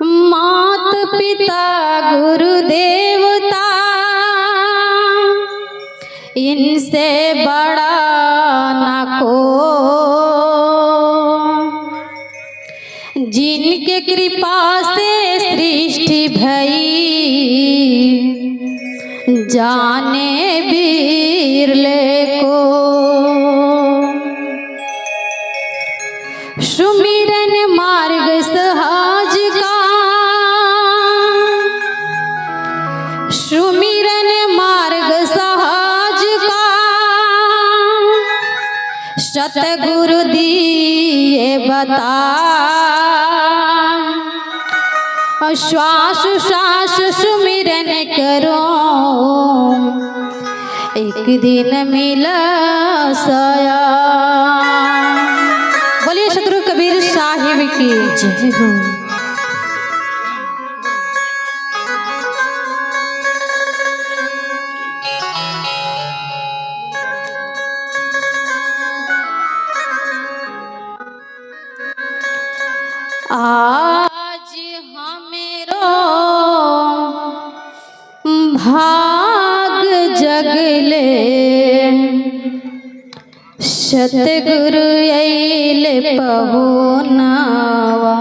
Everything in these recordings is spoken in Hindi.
मात पिता गुरु देवता इनसे बड़ा न को, जिनके कृपा से सृष्टि भई जाने बिरले को। सुमिरन मार्ग सहज का, सुमिरन मार्ग सहज का, सतगुरु दिए बता। श्वास श्वास सुमिरन करो, एक दिन मिला साया। बोलिए सतगुरु कबीर साहिब की जय हो। आज हमेरो भाग जगले, सतगुरु अइले पहुनावा।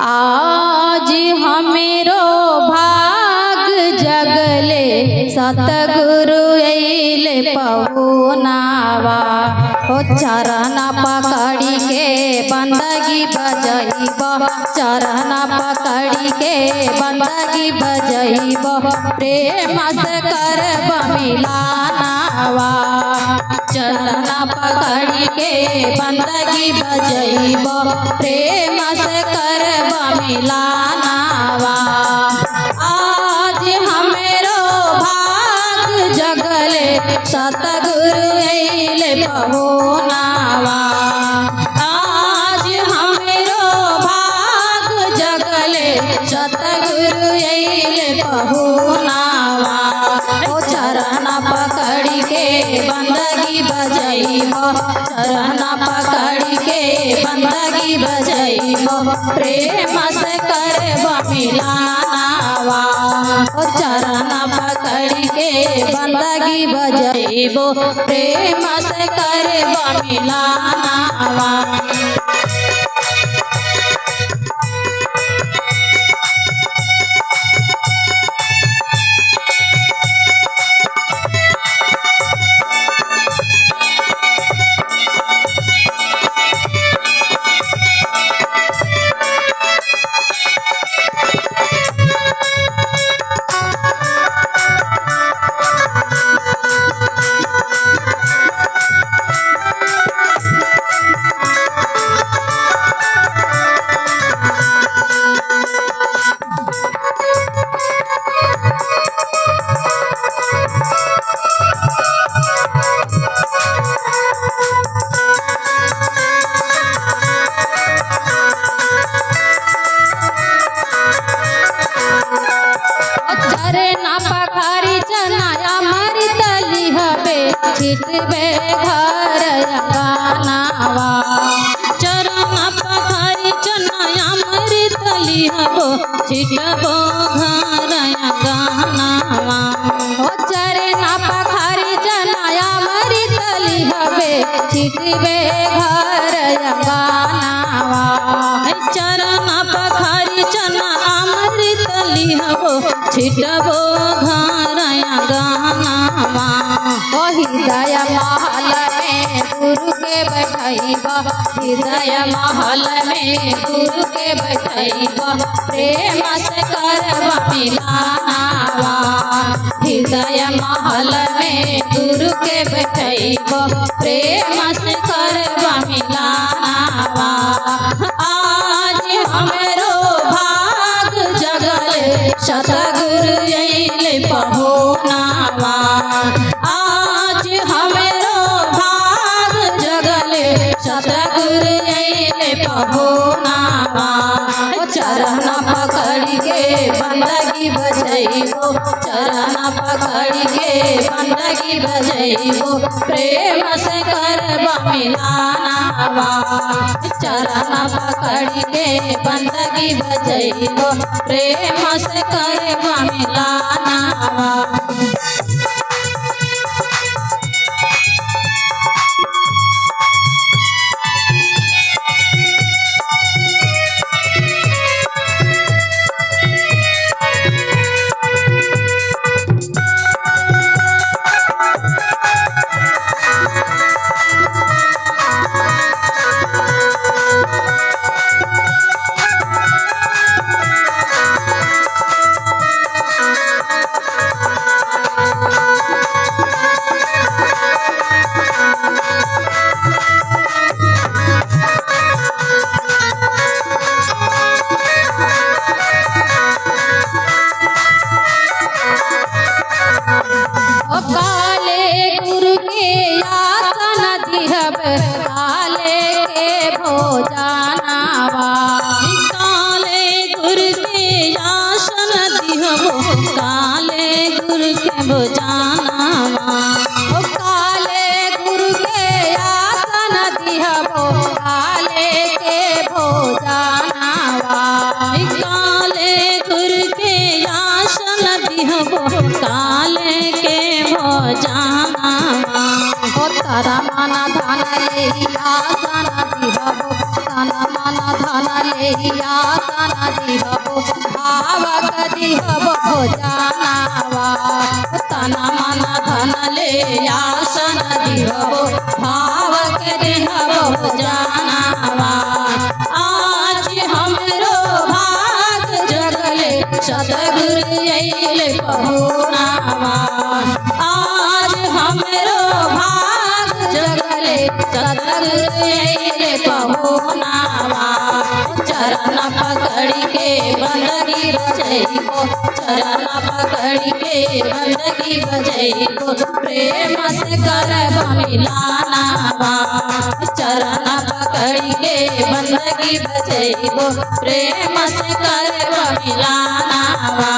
आज हमेरो भाग जगले, सतगुरु अइले पहुनावा। हो चरण पकड़ी के बंदगी बजैब, चरण पकड़ी के बंदगी बजैब, प्रेम से करब मिलानावा। चरण पकड़ी के बंदगी बजैब, प्रेम से करब मिलानावा। आज हमेरो भाग जगले, सतगुरु अइले पहुनावा। आज हमेरो भाग जगले, सतगुरु अइले पहुनावा। ओ चरण पकड़ी के बंदगी बजैब, चरण पकड़ी के बंदगी बजैब, प्रेम से करब मिलानावा। ओ चरण पकड़ी के बंदगी बजैब, प्रेम से करब मिलानावा। छिटबे घर अंगनावा, चरण पखारी चनाया मृत लिहबो, छिटबो घर अंगनावा। हो चरण पखारी चनाया मृत लिहबे, छिटबे घर अंगनावा। चरण पखारी चना अमृत लिहबो, छिटबो घर अंगनावा। हृदय महल में गुरु के बैठैब, हृदय महल में गुरु के बैठैब, प्रेम से करब मिलानावा। हृदय महल में गुरु के बैठैब, प्रेम से करब मिलानावा। आज हमरो भाग जगले, सतगुरु अइले पहुनावा। आज हमेरो भाग जगले, सतगुरु अइले पहुनावा। चरण पकड़ी के बंदगी बजैबो, चरण पकड़ी के बंदगी बजैबो प्रेम से करबा मिलानावा चरण पकड़ के बंदगी बजैबो प्रेम से करबा मिलानावा। काले गुरु के आसन दिहब काले के भोजनावा काले गुरु के आसन दिहब काले गुरु के भोजनावा काले गुरु के आसन दिहब काले के भोजनावा काले गुरु के आसन दिहब काले के भोजनावा तारा मन धन ले आसन दिहबो तारा मन धन ले आसन दिहबो भावक दिहबो भोजनावा तारा मन धन ले आसन दिहबो भावक दिहबो भोजनावा। आज हमरो भाग जगले सतगुरु अइले पहुनावा आज हमरो भाग जगले सतगुरु अइले पहुनावा चरण पकड़ के बंदगी बजैबो चरण पकड़ के बंदगी बजैबो प्रेम से करबा मिलानावा चरण पकड़ के बंदगी बजैबो प्रेम से करबा मिलानावा।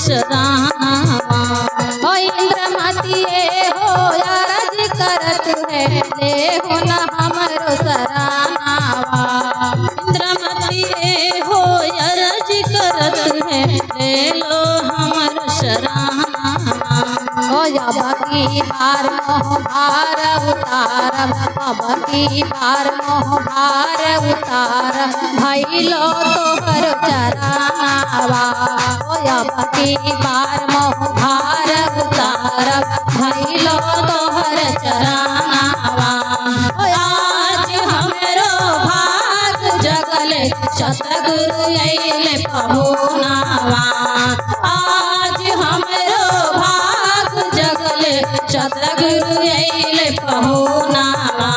शरणावा हो इंद्रमती हो अर्ज करत है ले हो न हमरो शरणावा इंद्रमती हो अर्ज करत है ले लो हमरो शरणावा हो अब की बार मोह भार उतार अब की बार मोह भार उतार भइलो तोहर चरणावा अब की बार मोह भार उतार भइलो तोहर चरणावा आज हमरो भाग जगले सतगुरु अइले पहुनावा आज हमरो भाग जगले सतगुरु अइले पहुनावा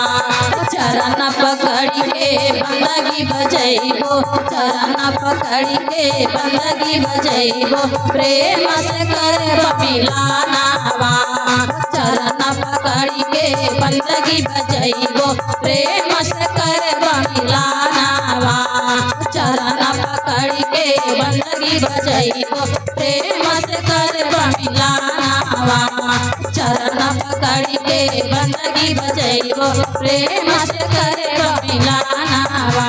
चरण पकड़ के बंदगी बजैबो चरण पकड़ के बंदगी बजैबो प्रेम से करबा मिलानावा चरण पकड़ के बंदगी बजैबो प्रेम से करबा मिलानावा चरण पकड़ के बंदगी बजैबो प्रेम से करबा मिलानावा चरण पकड़ के बंदगी बजैबो प्रेम से करबा मिलानावा।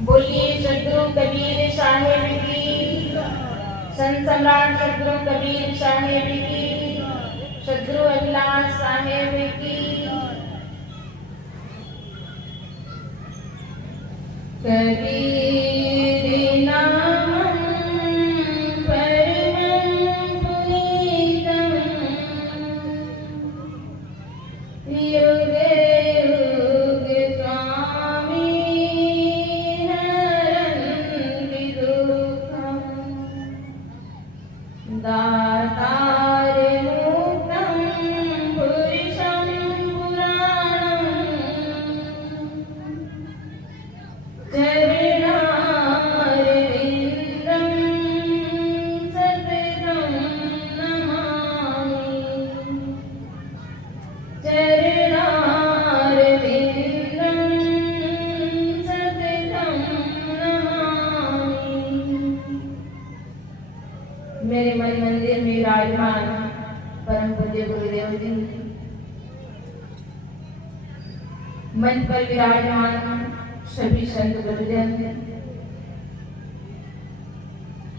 बोलिए सदगुरु कबीर साहेब की, संत सम्राट सदगुरु कबीर साहेब की, सदगुरु अभिलाष साहेब की। कबीर नाम परमं पुनीतम्, युगे युगे स्वामी हरन्ति दुःखम्, दातार मुक्तं पुरुषं पुराणम्, चरणारविन्दं सततं नमामि, चरणारविन्दं सततं नमामि। मेरे मन मंदिर में विराजमान परम पूज्य गुरुदेव जी, मंच पर विराजमान सभी संत गुरुजन,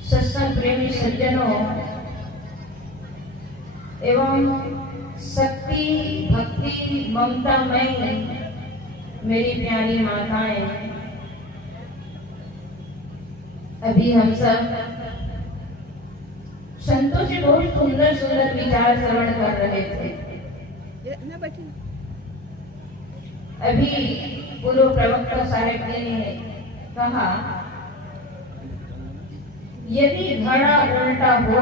सत्संग प्रेमी सज्जनों एवं शक्ति भक्ति ममता में मेरी प्यारी माताएं, अभी हम सब संतों से बहुत सुंदर सुंदर विचार श्रवण कर रहे थे। अभी पूर्व प्रवक्ता साहेब जी ने कहा, यदि घड़ा उल्टा हो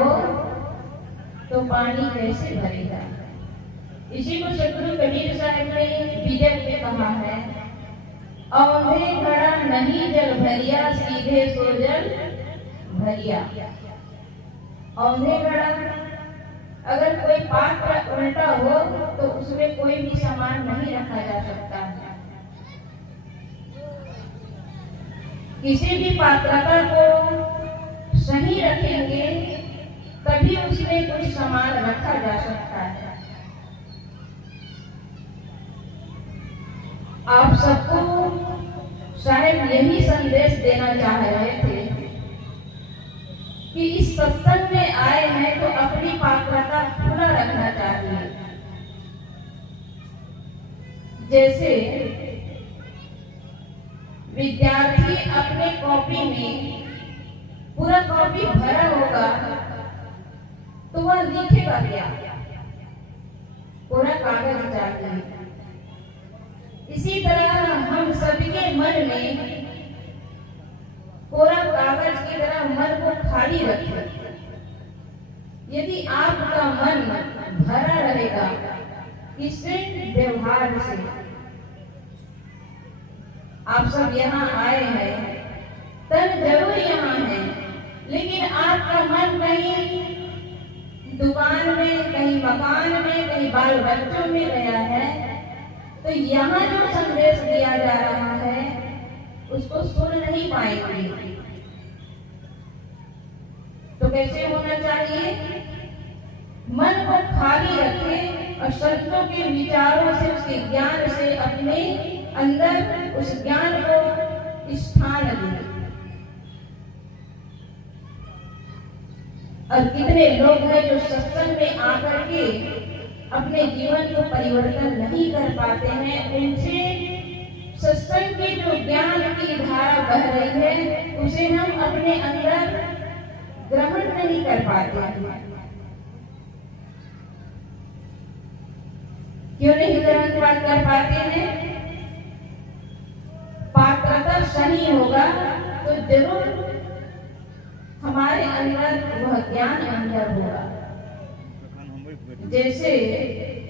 तो पानी कैसे भरेगा। इसी को सदगुरु कबीर साहब ने बीजक में कहा है, औंधे घड़ा नहीं जल भरिया, सीधे सो जल भरिया। औंधे घड़ा, अगर कोई पात्र उल्टा हो तो उसमें कोई भी सामान नहीं रखा जा सकता है। किसी भी पात्रता को सही रखेंगे तभी उसमें कुछ सामान रखा जा सकता है। आप सबको शायद यही संदेश देना चाह रहे थे कि इस सत्संग में आए हैं तो अपनी पात्रता खुला रखना चाहिए। जैसे विद्यार्थी अपने कॉपी में पूरा कॉपी भरा होगा तो वह लिखेगा क्या, पूरा कागज चाहिए। इसी तरह हम सबके मन में पूरा कागज की तरह मन को खाली रखें। यदि आपका मन भरा रहेगा किससे, व्यवहार से। आप सब यहाँ आए हैं, तन जरूर यहाँ है, लेकिन आपका मन कहीं दुकान में, कहीं मकान में, कहीं बाल बच्चों में गया है, तो यहाँ जो संदेश दिया जा रहा है उसको सुन नहीं पाएंगे। तो कैसे होना चाहिए, मन को खाली रखें और संतों के विचारों से, उसके ज्ञान से अपने अंदर उस ज्ञान को स्थान दें। और कितने लोग हैं जो सत्संग में आकर के अपने जीवन को परिवर्तन नहीं कर पाते हैं। उनसे सत्संग की जो ज्ञान की धारा बह रही है उसे हम अपने अंदर ग्रहण नहीं कर पाते हैं। क्यों नहीं ग्रहण कर पाते हैं? पात्रता सही होगा तो जरूर हमारे अंदर वह ज्ञान अंदर होगा। जैसे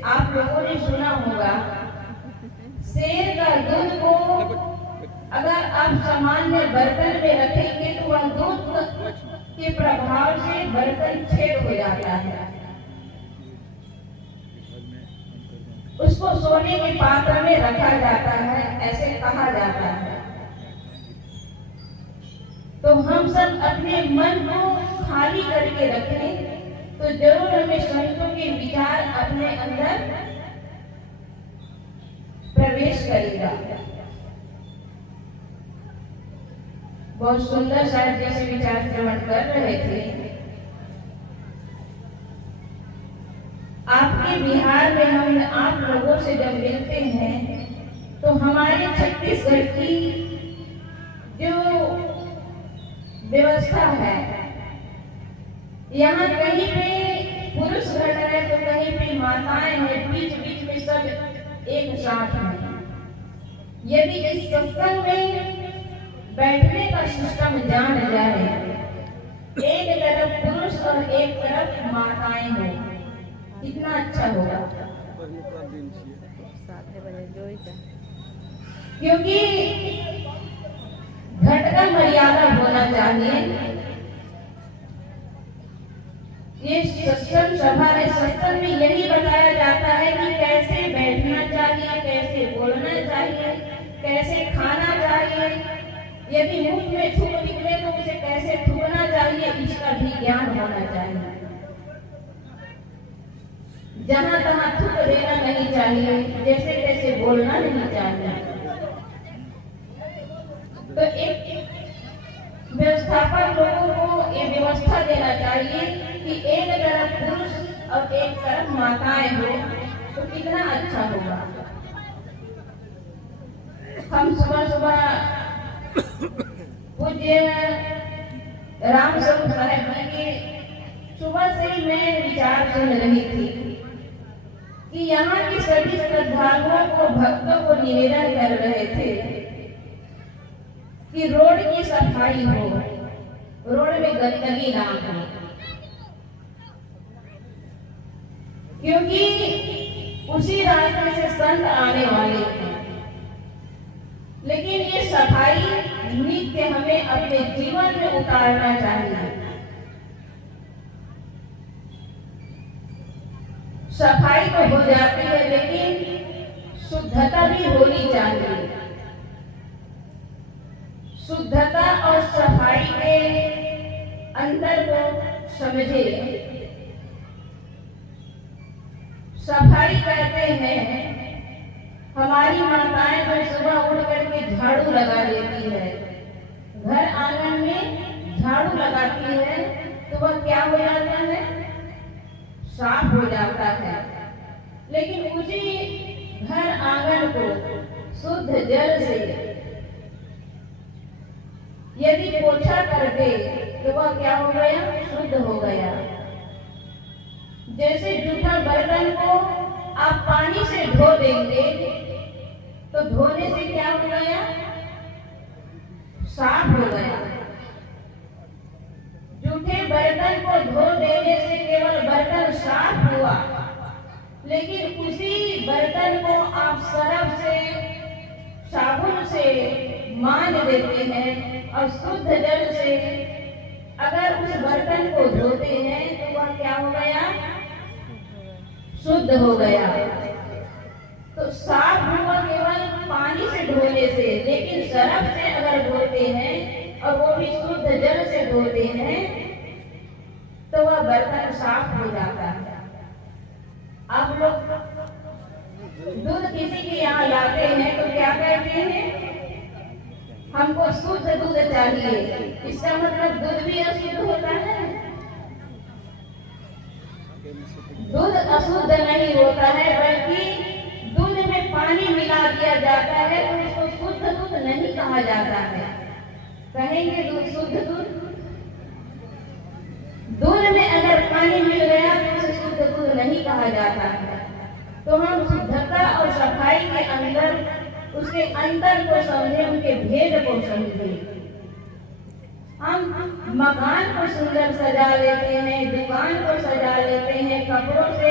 आप लोगों ने सुना होगा, शेर का दूध को अगर आप सामान्य बर्तन में रखेंगे तो वह दूध के प्रभाव से बर्तन छेद हो जाता है। उसको सोने के पात्र में रखा जाता है, ऐसे कहा जाता है। तो हम सब अपने मन को खाली करके रखें तो जरूर हमें संतों के विचार अपने अंदर प्रवेश करेगा। बहुत सुंदर शायद जैसे विचार श्रवण कर रहे थे। आपके बिहार में हम आप लोगों से जब मिलते हैं तो हमारे छत्तीसगढ़ की जो व्यवस्था है, यहाँ कहीं पे पुरुष घट है तो कहीं पे माताएं हैं, बीच बीच में सब एक साथ हैं। यदि इस सत्संग में बैठने का सिस्टम जान जाए, एक तरफ पुरुष और एक तरफ माताएं हो, कितना अच्छा होगा। क्योंकि घट का मर्यादा होना चाहिए। ये सत्संग सभा है, सत्संग में यही बताया जाता है कि कैसे बैठना चाहिए, कैसे बोलना चाहिए, कैसे खाना चाहिए। यदि मुख में थूक निकले तो उसे कैसे थूकना चाहिए, इसका भी ज्ञान होना चाहिए। जहां तहां थूक देना नहीं चाहिए, जैसे तैसे बोलना नहीं चाहिए। तो एक व्यवस्थापक लोगों को ये व्यवस्था देना चाहिए कि एक तरफ पुरुष और एक तरफ माताएं हो, तो कितना अच्छा होगा। हम सुबह सुबह पूज्य राम स्वरूप साहब जी की सुबह से मैं विचार सुन रही थी कि यहाँ की सभी श्रद्धालुओं को, भक्तों को निवेदन कर रहे थे कि रोड की सफाई हो, रोड में गंदगी ना हो। क्योंकि उसी रास्ते से संत आने वाले थे। लेकिन ये सफाई नित्य हमें अपने जीवन में उतारना चाहिए। सफाई तो हो जाती है, लेकिन शुद्धता भी होनी चाहिए। शुद्धता और सफाई के अंतर को समझे। सफाई कहते हैं हमारी माताएं जो सुबह उठ करके झाड़ू लगा देती है, घर आंगन में झाड़ू लगाती है, तो वह क्या हो जाता है, साफ हो जाता है। लेकिन उसी घर आंगन को शुद्ध जल से यदि पोछा कर दे तो वह क्या हो गया, शुद्ध हो गया। जैसे जूठा बर्तन को आप पानी से धो देंगे तो धोने से क्या हो गया, साफ हो गया। जूठे बर्तन को धो देने से केवल बर्तन साफ हुआ, लेकिन उसी बर्तन को आप सरफ से, साबुन से मान देते हैं और शुद्ध जल से अगर उस बर्तन को धोते हैं तो वह क्या हो गया, शुद्ध हो गया। तो साफ हुआ केवल पानी से धोने से, लेकिन सरफ से अगर धोते हैं और वो भी शुद्ध जल से धोते हैं तो वह बर्तन साफ हो जाता है। आप लोग दूध किसी के यहाँ लाते हैं तो क्या कहते हैं, हमको शुद्ध दूध चाहिए। इसका मतलब दूध भी अशुद्ध होता है। दूध अशुद्ध नहीं होता है, बल्कि दूध में पानी मिला दिया जाता है तो उसको शुद्ध दूध नहीं कहा जाता है। कहेंगे दूध शुद्ध दूध, दूध में अगर पानी मिल गया तो उसे शुद्ध दूध नहीं कहा जाता है। तो हम शुद्धता और सफाई के अंदर, उसके अंतर को समझे, उनके भेद को समझे। हम मकान को सुंदर सजा लेते हैं, दुकान को सजा लेते हैं, कपड़ों से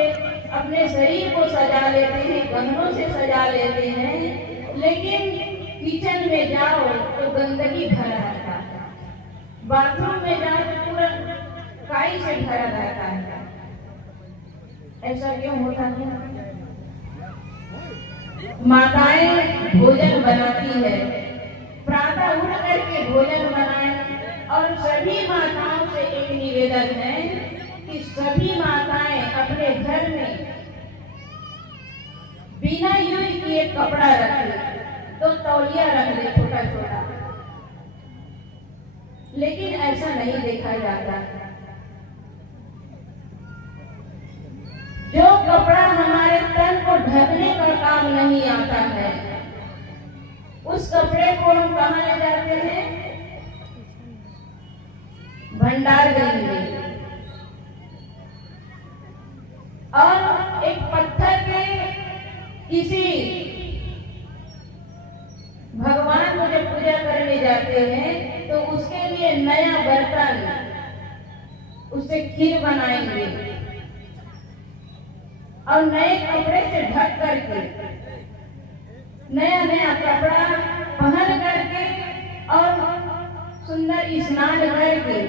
अपने शरीर को सजा लेते हैं, गहनों से सजा लेते हैं, लेकिन किचन में जाओ तो गंदगी भरा रहता है, बाथरूम में जाओ तो पूरा काई से भरा रहता है। ऐसा क्यों होता है? माताएं भोजन बनाती है, प्रातः उठ करके भोजन बनाए। और सभी माताओं से एक निवेदन है कि सभी माताएं अपने घर में बिना युद्ध कि एक कपड़ा रख ले, तो तौलिया रख ले छोटा छोटा, लेकिन ऐसा नहीं देखा जाता। जो कपड़ा हमारे तन को ढकने का काम नहीं आता है, उस कपड़े को हम कहाँ ले जाते हैं? भंडार गृह में। और एक पत्थर के किसी भगवान को जब पूजा करने जाते हैं तो उसके लिए नया बर्तन, उससे खीर बनाएंगे और नए कपड़े से ढक करके, नया नया कपड़ा पहन करके और सुंदर स्नान करके,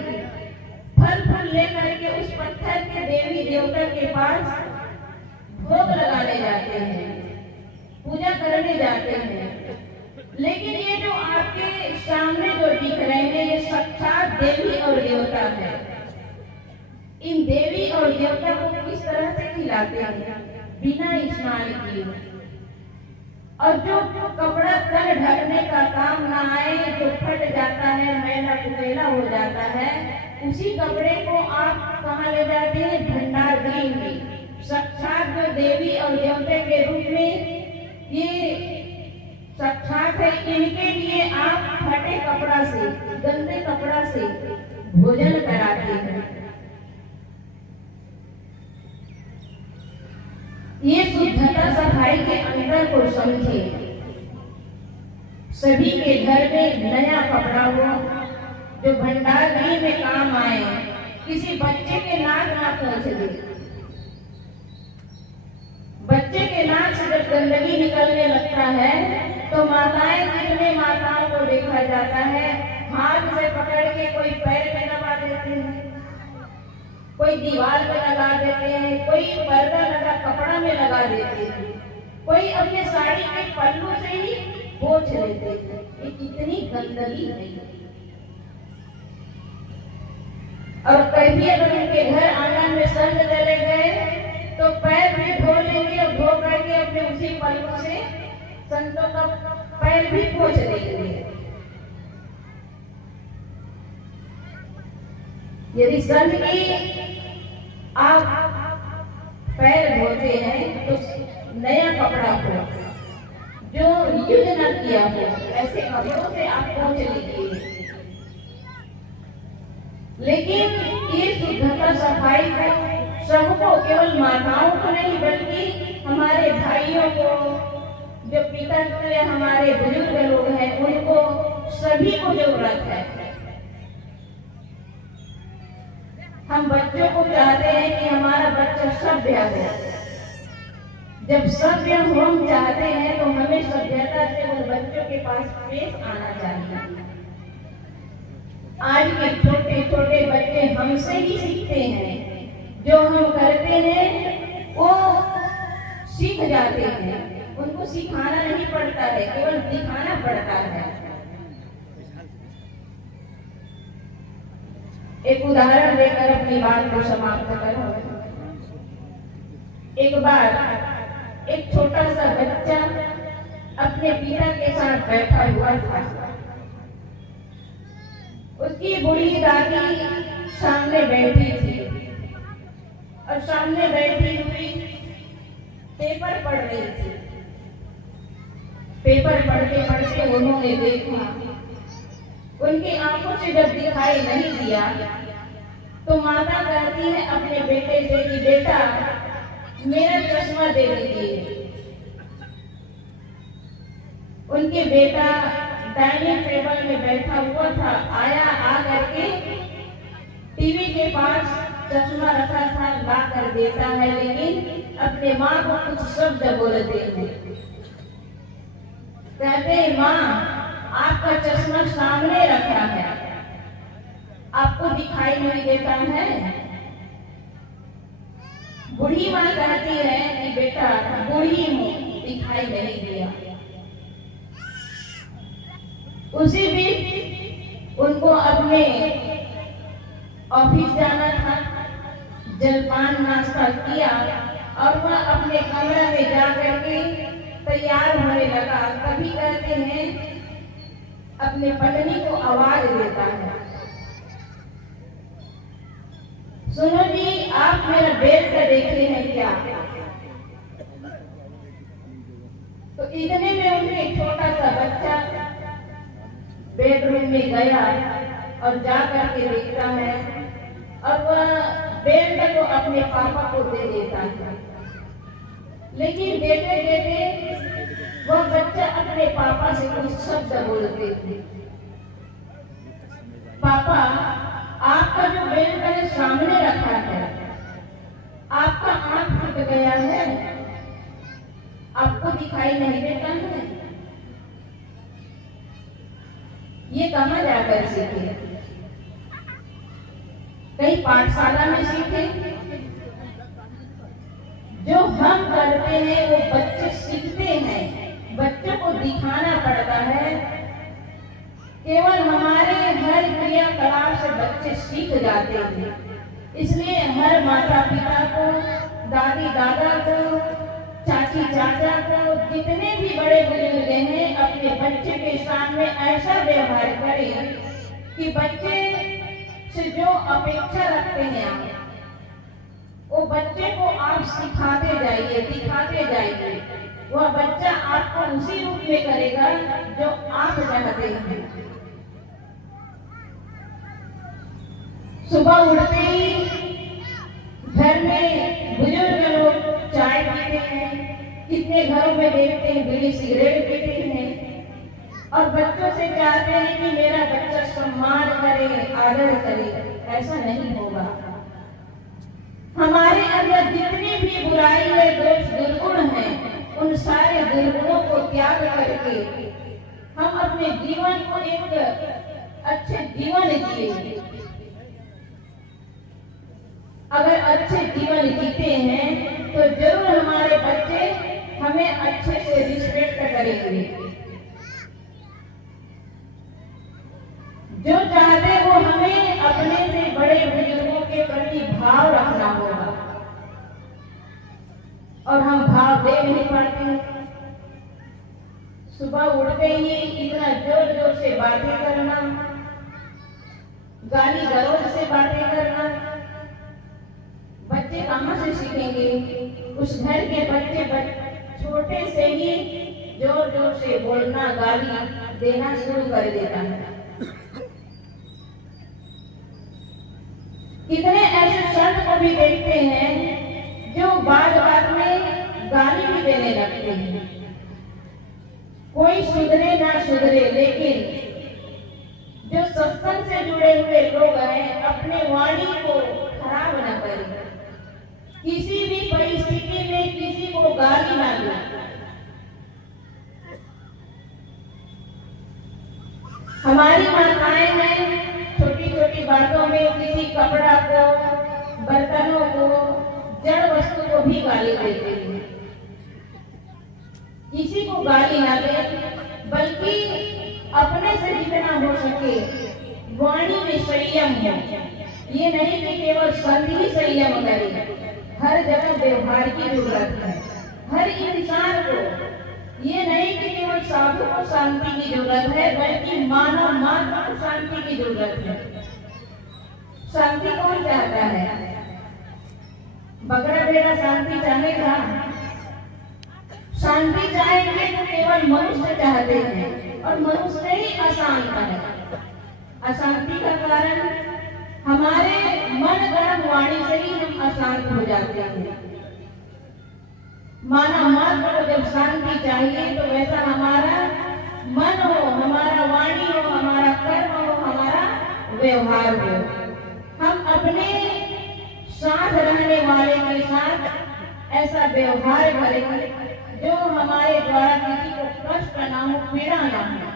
फल फूल ले करके उस पत्थर के देवी देवता के पास भोग लगाने जाते हैं, पूजा करने जाते हैं। लेकिन ये जो आपके सामने जो दिख रहे हैं, ये साक्षात देवी और देवता है। इन देवी और देवता को किस तरह से खिलाते हैं? बिना स्नान किए। और जो कपड़ा तन ढकने का काम ना आए, जो फट जाता है, मैला कुचैला हो जाता है, उसी कपड़े को आप कहाँ ले जाते हैं? भंडार गृह में। साक्षात जो देवी और देवता के रूप में ये साक्षात है, इनके लिए आप फटे कपड़ा से, गंदे कपड़ा से भोजन कराते हैं। ये शुद्धता सफाई के अंतर को समझे। सभी के घर में नया कपड़ा हो जो भंडार गृह में काम आए, किसी बच्चे के नाक ना पहुंच दे। बच्चे के नाक से जब गंदगी निकलने लगता है तो माताएं, कितने माताओं को देखा जाता है, हाथ से पकड़ के कोई पैर में लगा देते हैं, कोई दीवार पे लगा देते हैं, कोई पर्दा लगा कपड़ा में लगा देते हैं, कोई अपने साड़ी के पल्लू से ही पोंछ लेते हैं। ये कितनी गंदगी है। और कभी अगर उनके घर आंगन में संत चले गए तो पैर भी धो लेंगे और धो करके अपने उसी पल्लू से संतों का पैर भी पोंछ देंगे। यदि संत की आप पैर धोते हैं तो नया कपड़ा हो जो यूज न किया हो, ऐसे कपड़ों से आप पोंछ लीजिए। लेकिन ये शुद्धता सफाई को सबको, केवल माताओं को नहीं बल्कि हमारे भाइयों को, जो पिता या हमारे बुजुर्ग लोग हैं, उनको सभी को जरूरत है। हम बच्चों को चाहते हैं कि हमारा बच्चा सभ्य हो। जब सभ्य हो हम चाहते हैं तो हमें सभ्यता से उन बच्चों के पास पेश आना चाहिए। आज के छोटे छोटे बच्चे हमसे ही सीखते हैं, जो हम करते हैं वो सीख जाते हैं। उनको सिखाना नहीं पड़ता है, केवल दिखाना पड़ता है। एक उदाहरण देकर अपनी बात को समाप्त करूं। एक बार एक छोटा सा बच्चा अपने पिता के साथ बैठा हुआ था। उसकी बूढ़ी दादी सामने बैठी थी और सामने बैठी हुई पेपर पढ़ रही थी। पेपर पढ़ते पढ़ते उन्होंने देखा, उनकी आंखों से जब दिखाई नहीं दिया तो माता कहती है अपने बेटे से कि बेटा मेरा चश्मा दे दीजिए। उनके बेटा डाइनिंग टेबल में बैठा हुआ था, आया, आ करके टीवी के पास चश्मा रखा था, ला कर देता है, लेकिन अपने माँ को कुछ शब्द बोलते हैं। कहते हैं माँ आपका चश्मा सामने रखा है, आपको दिखाई नहीं देता है। बूढ़ी माँ कहती है कि बेटा बूढ़ी मुँह दिखाई नहीं दिया। उसी बीच उनको अपने ऑफिस जाना था, जलपान नाश्ता किया और वह अपने कमरे में जा करके तैयार होने लगा, तभी कहते हैं अपने पत्नी को आवाज देता है, सुनो जी आप मेरा बेड का देखे हैं क्या? तो इतने में उनके छोटा सा बच्चा बेडरूम में गया और जा करके देखता है और वह बेड को अपने पापा को दे देता है। लेकिन देते देते वह बच्चा अपने पापा से कुछ शब्द बोलते थे, पापा आपका जो बेड है सामने रखा है, आपका आंख फट गया है, आपको दिखाई नहीं देता है? ये कहाँ जाकर सीखे? कहीं पाठशाला में सीखे? जो हम करते हैं वो बच्चे सीखते हैं, बच्चों को दिखाना पड़ता है। केवल हमारे हर क्रियाकलाप से बच्चे सीख जाते हैं। इसलिए हर माता पिता को, दादी दादा को, चाची चाचा को, जितने भी बड़े बुजुर्ग हैं, अपने बच्चे के सामने ऐसा व्यवहार करें कि बच्चे से जो अपेक्षा रखते हैं आप, वो बच्चे को आप सिखाते जाइए, दिखाते जाइए। वह बच्चा आपको उसी रूप में करेगा जो आप चाहते हैं। सुबह उठते ही घर में बुजुर्ग लोग चाय पीते हैं, कितने घरों में देखते हैं बीड़ी सिगरेट पीते हैं, और बच्चों से चाहते हैं कि मेरा बच्चा सम्मान करे, आदर करे। ऐसा नहीं होगा। हमारे अंदर जितनी भी बुराई है, दोष दुर्गुण हैं, उन सारे दुर्गुणों को त्याग करके हम अपने जीवन को एक अच्छे जीवन जिए। अगर अच्छे जीवन जीते हैं तो जरूर हमारे बच्चे हमें अच्छे से रिस्पेक्ट करेंगे। जो चाहते वो हमें अपने से बड़े बुजुर्गों के प्रति भाव रखना होगा, और हम भाव दे नहीं पाते। सुबह उठते ही इतना जोर जोर से बातें करना, गाली गलौज से बातें करना, बच्चे कहाँ से सीखेंगे? उस घर के बच्चे छोटे से ही जोर जोर से बोलना, गाली देना शुरू कर देता है। कितने ऐसे संत को भी देखते हैं जो बात बात में गाली भी देने लगते हैं। कोई सुधरे ना सुधरे, लेकिन जो सत्संग से जुड़े हुए लोग हैं अपने वाणी को खराब ना करें, किसी भी परिस्थिति में किसी को गाली ना दें। हमारी माताएं हैं छोटी छोटी बातों में किसी कपड़ा को, बर्तनों को, जड़ वस्तु को भी गाली देते हैं। किसी को गाली ना दें, बल्कि अपने से जितना हो सके वाणी में संयम हो। ये नहीं कि केवल संत ही संयम करे, हर जगह व्यवहार की जरूरत है। हर इंसान को ये नहीं कि केवल साधु को शांति की जरूरत है, बल्कि मानव मात्र को शांति की जरूरत है। शांति कौन चाहता है? बकरा बेटा शांति चाहेगा? शांति चाहेंगे तो केवल मनुष्य चाहते हैं, और मनुष्य ही अशांत है। अशांति का कारण हमारे मन गढ़ वाणी से ही हम अशांत हो जाते हैं। मानव मात्र को जब शांति चाहिए तो वैसा हमारा मन हो, हमारा वाणी हो, हमारा कर्म हो, हमारा व्यवहार हो। हम अपने साथ रहने वाले के साथ ऐसा व्यवहार करें जो हमारे द्वारा किसी को कष्ट ना हो, पीड़ा ना हो।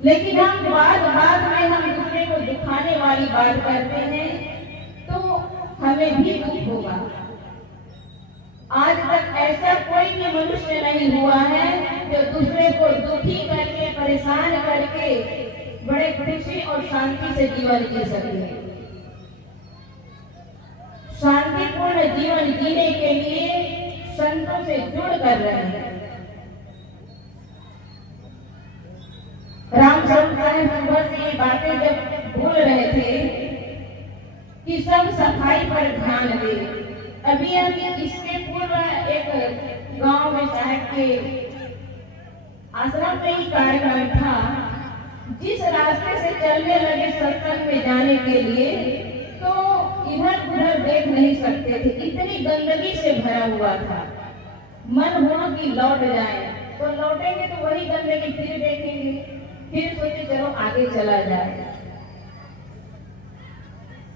लेकिन हम बात में हम दूसरे को दुखाने वाली बात करते हैं तो हमें भी दुख होगा। आज तक ऐसा कोई भी मनुष्य नहीं हुआ है जो दूसरे को दुखी करके, परेशान करके बड़े खुशी और शांति से जीवन जी सके। शांतिपूर्ण जीवन जीने के लिए संतों से जुड़ कर रहे हैं। रामचंद्र साहब सुबह से ये बातें जब बोल रहे थे कि सब सफाई पर ध्यान दे। अभी इसके पूर्व एक गांव में साहब के आश्रम में ही कार्यक्रम था। जिस रास्ते से चलने लगे सत्संग में जाने के लिए तो इधर उधर देख नहीं सकते थे, इतनी गंदगी से भरा हुआ था। मन हुआ कि लौट जाए, तो लौटेंगे तो वही गंदगी फिर देखेंगे, फिर सोचे चलो आगे चला जाए।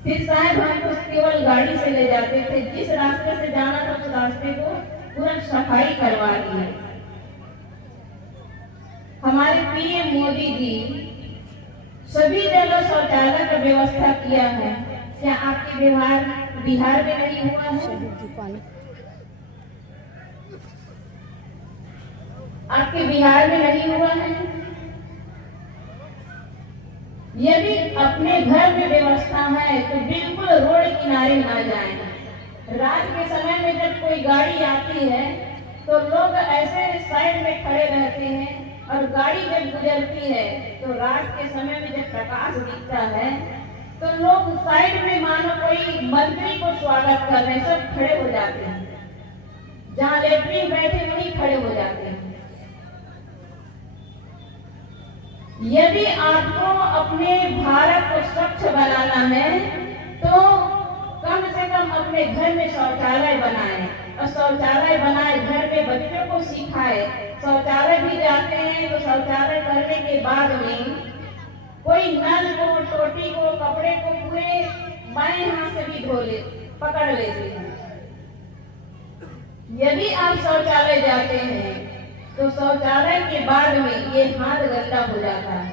फिर साहब हमको केवल गाड़ी से ले जाते थे, जिस रास्ते से जाना था उस रास्ते को पूरा सफाई करवा दिए। हमारे पीएम मोदी जी सभी जगह शौचालय का व्यवस्था किया है। क्या आपके बिहार में नहीं हुआ है? आपके बिहार में नहीं हुआ है? यदि अपने घर में व्यवस्था है तो बिल्कुल रोड किनारे ना जाएं। रात के समय में जब कोई गाड़ी आती है तो लोग ऐसे साइड में खड़े रहते हैं, और गाड़ी जब गुजरती है तो रात के समय में जब प्रकाश दिखता है तो लोग साइड में मानो कोई मंत्री को स्वागत कर रहे हैं, सब खड़े हो जाते हैं। जहाँ लेटरिन बैठे वहीं खड़े हो जाते हैं। यदि आपको अपने भारत को स्वच्छ बनाना है तो कम से कम अपने घर में शौचालय बनाएं, और शौचालय बनाए घर में बच्चों को सिखाए। शौचालय भी जाते हैं तो शौचालय करने के बाद में कोई नल को, टोटी को, कपड़े को पूरे बाएं हाथ से भी पकड़ लेते हैं। यदि आप शौचालय जाते हैं तो शौचालय के बाद में ये हाथ गंदा हो जाता है।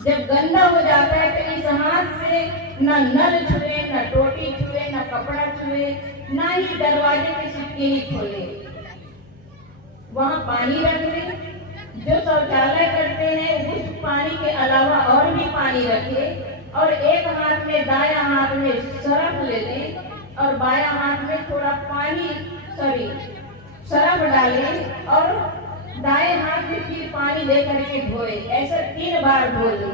जब गंदा हो जाता है तो इस हाथ से ना नल छुए, ना टोटी छुए, ना कपड़ा छुए, ना ही दरवाजे की सिटकिनी खोले। वहाँ पानी रख ले, जो शौचालय करते हैं उस पानी के अलावा और भी पानी रखे, और एक हाथ में दायां हाथ में सरफ ले लें और बायां हाथ में थोड़ा सरफ डालें और दाएं हाथ में फिर पानी लेकर के धोए। ऐसा 3 बार धो ले।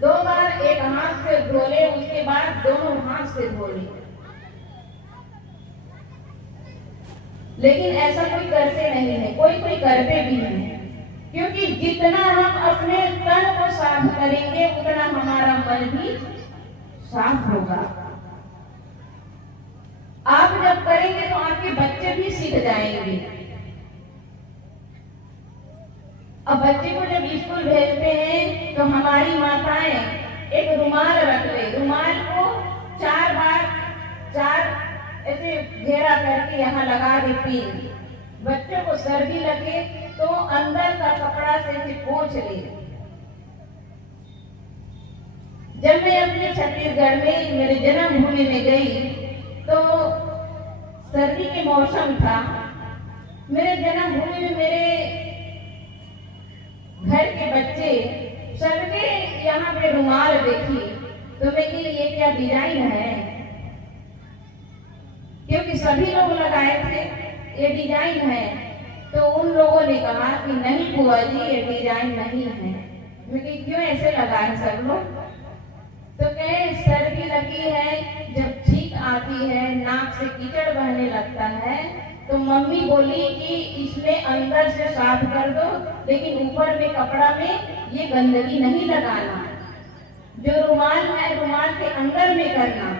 2 बार एक हाथ से धो ले, उसके बाद दोनों हाथ से धो ले। लेकिन ऐसा कोई करते नहीं है, कोई करते भी नहीं, क्योंकि जितना हम अपने तन को साफ करेंगे उतना हमारा मन भी साफ होगा। आप जब करेंगे तो आपके बच्चे भी सीख जाएंगे। अब बच्चे को जब स्कूल भेजते हैं तो हमारी माताएं एक रुमाल रख ले, रुमाल को 4 ऐसे घेरा करके यहाँ लगा देती। बच्चों को सर्दी लगे तो अंदर का कपड़ा से पोंछ ले। जब मैं अपने छत्तीसगढ़ में मेरे जन्मभूमि में गई तो सर्दी के मौसम था। मेरे जन्मभूमि में मेरे घर के बच्चे सबके यहाँ पे रुमाल देखी तो मैं कि ये क्या डिजाइन है, क्योंकि सभी लोग लगाए थे ये डिजाइन है। तो उन लोगों ने कहा कि नहीं बुआ जी ये डिजाइन नहीं है। मैं क्यों ऐसे लगाए सब लोग? तो कहे सर्दी लगी है, जब छींक आती है, नाक से कीचड़ बहने लगता है, तो मम्मी बोली कि इसमें अंदर से साफ कर दो, लेकिन ऊपर में कपड़ा में ये गंदगी नहीं लगाना, जो रुमाल है रुमाल के अंदर में करना।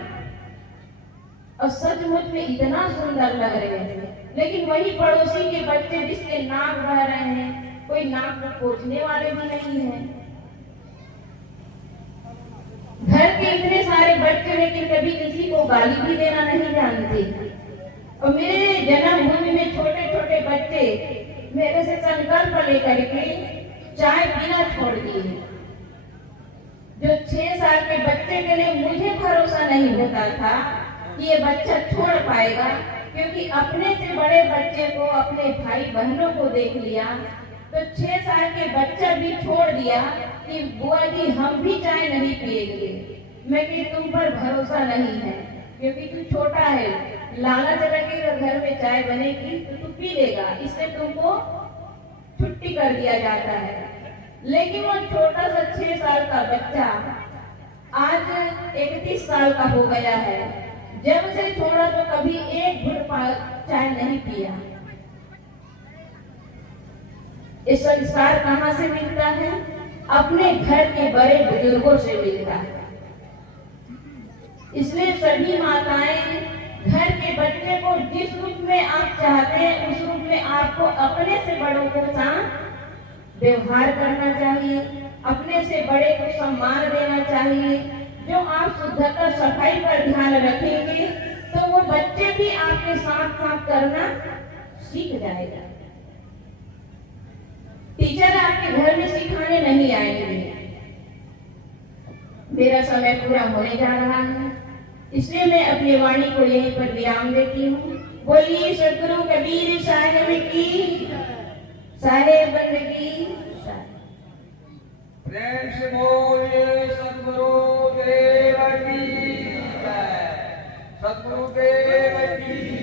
और सचमुच में इतना सुंदर लग रहे थे। लेकिन वही पड़ोसी के बच्चे जिसके नाक बह रहे हैं, कोई नाक में पोंछने वाले भी नहीं है। घर के इतने सारे बच्चे लेकिन कभी किसी को गाली भी देना नहीं जानते। और मेरे जन्मभूमि में छोटे छोटे बच्चे मेरे से संकल्प लेकर के चाय पीना छोड़ दिए। जो 6 साल के बच्चे के लिए मुझे भरोसा नहीं होता था कि ये बच्चा छोड़ पाएगा, क्योंकि अपने से बड़े बच्चे को, अपने भाई बहनों को देख लिया तो 6 साल के बच्चा भी छोड़ दिया कि बुआ जी हम भी चाय नहीं पिएंगे। मैं कि तुम पर भरोसा नहीं है, क्योंकि तू छोटा है, लालच रखेगा घर में चाय बनेगी तो तू पी लेगा, इससे तुमको छुट्टी कर दिया जाता है। लेकिन वो छोटा सा 6 साल का बच्चा आज 31 साल का हो गया है, जब से छोड़ा तो कभी एक घुट चाय नहीं पिया। ये संस्कार कहाँ से मिलता है? अपने घर के बड़े बुजुर्गों से मिलता है। इसलिए सभी माताएं घर के बच्चे को जिस रूप में आप चाहते हैं उस रूप में आपको अपने से बड़ों के साथ व्यवहार करना चाहिए, अपने से बड़े को सम्मान देना चाहिए। जो आप शुद्धता सफाई पर ध्यान रखेंगे तो वो बच्चे भी आपके साथ साथ करना सीख जाएगा। टीचर आपके घर में सिखाने नहीं आएंगे। मेरा समय पूरा होने जा रहा है, इसलिए मैं अपनी वाणी को यहीं पर विराम देती हूँ। बोलिए सदगुरु कबीर साहिब की, साहेब की। प्रेम से बोलिए सदगुरु देव की जय, सदगुरु देव की